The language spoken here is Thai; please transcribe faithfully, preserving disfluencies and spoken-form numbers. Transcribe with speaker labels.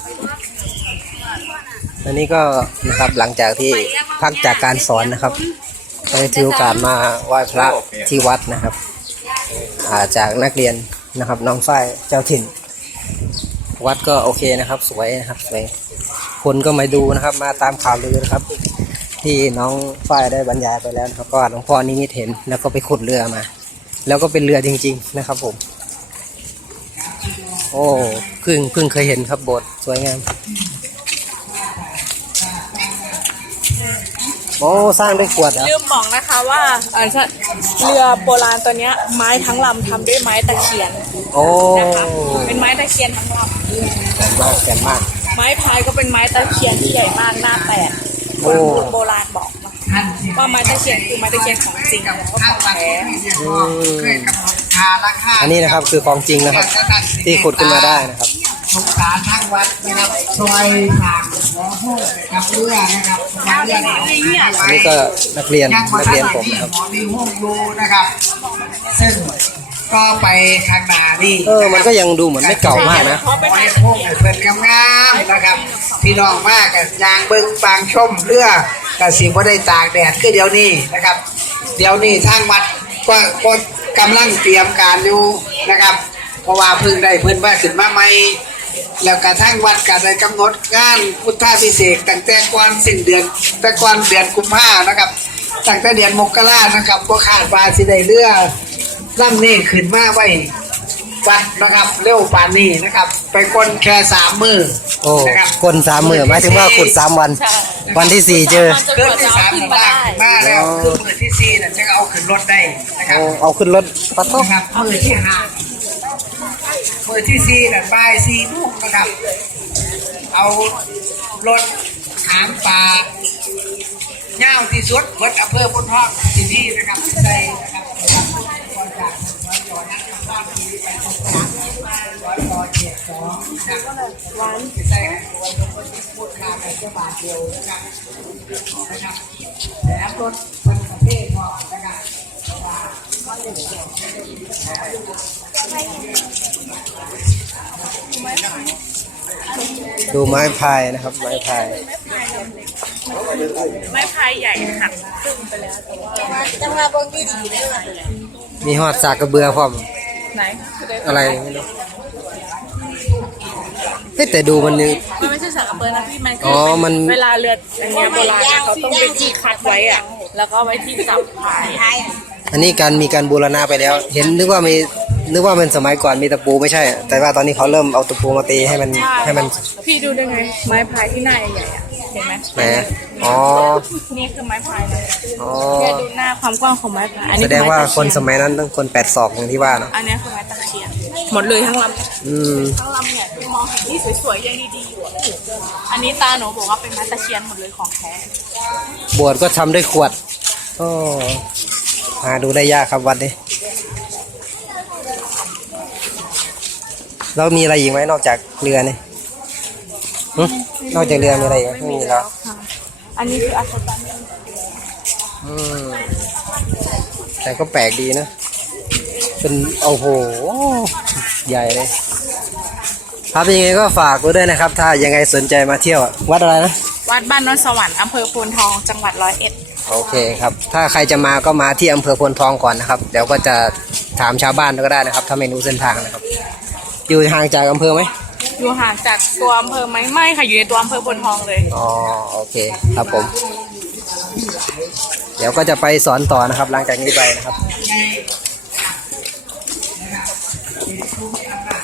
Speaker 1: อันนี้ก็นะครับหลังจากที่พักจากการสอนนะครับก็ได้ถือโอกาสมาไหว้พระที่วัดนะครับจากนักเรียนนะครับน้องฝ้ายเจ้าถิ่นวัดก็โอเคนะครับสวยนะครับสวยคนก็มาดูนะครับมาตามข่าวลือนะครับที่น้องฝ้ายได้บรรยายไปแล้วนะครับก็หลวงพ่อนิมิตเห็นแล้วก็ไปขุดเรือมาแล้วก็เป็นเรือจริงๆนะครับผมโอ้เพิ่งเพิ่งเคยเห็นครับโบสถ์สวยงามโอ้สร้างด้วยขวดเหรอ
Speaker 2: ลืมบอกนะคะว่าเรือโบราณตัวนี้ไม้ทั้งลำทำด้วยไม้ตะเคียน
Speaker 1: โอ้
Speaker 2: นะคะเป็นไม้ตะเคียนทั้งลำ
Speaker 1: แก่มากแก่มาก
Speaker 2: ไม้พายก็เป็นไม้ตะเคียนที่ใหญ่มากหน้าแปดคนโบราณบอกว่าไม้ตะเคียนคือไม้ตะเคียนของจริงแล้วก็ของแท้
Speaker 1: อันนี้นะครับคือของจริงนะครับที่ขุดขึ้นมาได้นะครับ
Speaker 3: สงสารทางวัดนะครับซอยทางหัวห้องกับเรือนะครับเรือนี่
Speaker 1: อันนี้ก็นักเรียนนักเรียนผมนะครับ
Speaker 3: มีห้องดูนะครับซึ่งก็ไปทางนานี่
Speaker 1: เออมันก็ยังดูเหมือนไม่เก่ามากนะ
Speaker 3: ไว้ห้องเป็นงามๆนะครับพี่น้องมากกับยางเบิ้งบางชมเรือกับสีบ่ได้ตากแดดคือเดี๋ยวนี้นะครับเดี๋ยวนี้ทางวัดก็ก็กำลังเตรียมการอยู่นะครับเพราะว่าเพิ่งได้เพิ่นว่าขึ้นมาใหม่แล้วกระทั่งวัดก็ได้กำหนดงานพุทธาภิเษกตั้งแต่ก่อนสิ้นเดือนแต่ก่อนเดือนกุมภานะครับตั้งแต่เดือนมกรานะครับก็คาดว่าสิได้เรือลำนี้ขึ้นมาไว้วัดนะครับเร็วป่านนี้นะครับไปคนแค่สามมือ
Speaker 1: โอ้คนสามมือหมายถึงว่าขุดสามวันวันที่สี่เจอ
Speaker 3: เรื่องที่สามได้มาแล้วคือมือที่สี่น่ะจะเอาขึ้นรถได้นะครับ
Speaker 1: เอาขึ้นรถปัดโต้
Speaker 3: ครับมือที่ห้ามือที่สี่น่ะบ่ายสี่โมงนะครับเอารถหางปลาเง่าที่สุดวัดอำเภอพุทธทองที่นี่นะครับใส่นะครับก่อนจากร้อยนักภาพที่ไปตรงกลางร้อยต่อเจ็ดสองนะครับวันใส่วันที่พูดขาดไปจะบาทเดียวนะครับนะครับแล้วรถมันประเภทพอนะครับ
Speaker 1: ดูไม้พายนะครับไม้พาย
Speaker 2: ไม้พายใหญ่หักครึ่งไปแล้วแต่ว่า
Speaker 3: จังหวะบางทีดีได้เลย
Speaker 1: มีหอดสากกระเบือพร้อม
Speaker 2: ไหน
Speaker 1: อะไรไม่รู้เฮ้แต่ดูมันนี่
Speaker 2: มันไม่ใช่สากกระเบือนะพี่มันคือเวลาเรืออย่างเงี้ยโบราณเขาต้องเป็นที่คัดไว้อะแล้วก็ไว้ที่จับพาย
Speaker 1: อันนี้การมีการบูรณะไปแล้วเห็นนึกว่ามีนึกว่าเป็นสมัยก่อนมีตะปูไม่ใช่แต่ว่าตอนนี้เขาเริ่มเอาตะปูมาตีให้มันให้มัน
Speaker 2: พี่ดูได้ไงไม้พายที่หน้าใหญ่อะเห็นไหม
Speaker 1: แหมอ๋อ
Speaker 2: นี่คือไม้พายเลยอ๋อดูหน้าความกว้างของไม้พาย
Speaker 1: แสดงว่าคนสมัยนั้นต้องคนแปดศอกอย่างที่ว่าเนาะ
Speaker 2: อันนี้คือไม้ตะเคียนหมดเลยทั้งลำ
Speaker 1: อืม
Speaker 2: ทั้งลำเนี่ยมองเห็นที่สวยๆยังดีๆอยู่อันนี้ตาหนูบอกว่าเป็นไม้ตะเคียนหมดเลยของแท้
Speaker 1: บวชก็ทำด้วยขวดโอ้หาดูได้ยากครับวัดนี้เรามีอะไรอีกไหมนอกจากเรือเนี่ยนอกจากเรือมีอะไรอีกไม่มีแล้ว
Speaker 2: อันนี้คืออัศจรรย์
Speaker 1: อืมแต่ก็แปลกดีนะเป็นโอ้โหใหญ่เลยครับยังไงก็ฝากด้วยนะครับถ้ายังไงสนใจมาเที่ยววัดอะไรนะ
Speaker 2: วัดบ้านโนนสวรรค์อำเภอโพนทองจังหวัดร้อยเอ็ด
Speaker 1: โอเคครับถ้าใครจะมาก็มาที่อำเภอโพนทองก่อนนะครับเดี๋ยวก็จะถามชาวบ้านก็ได้นะครับถ้าไม่รู้เส้นทางนะครับอยู่ห่างจากอำเภอไหม
Speaker 2: อยู่ห่างจากตัวอำเภอไหมไม่ค่ะอยู่ในตัวอำเภอโพนทองเลย
Speaker 1: อ๋อโอเคครับผมเดี๋ยวก็จะไปสอนต่อนะครับหลังจากนี้ไปนะครับ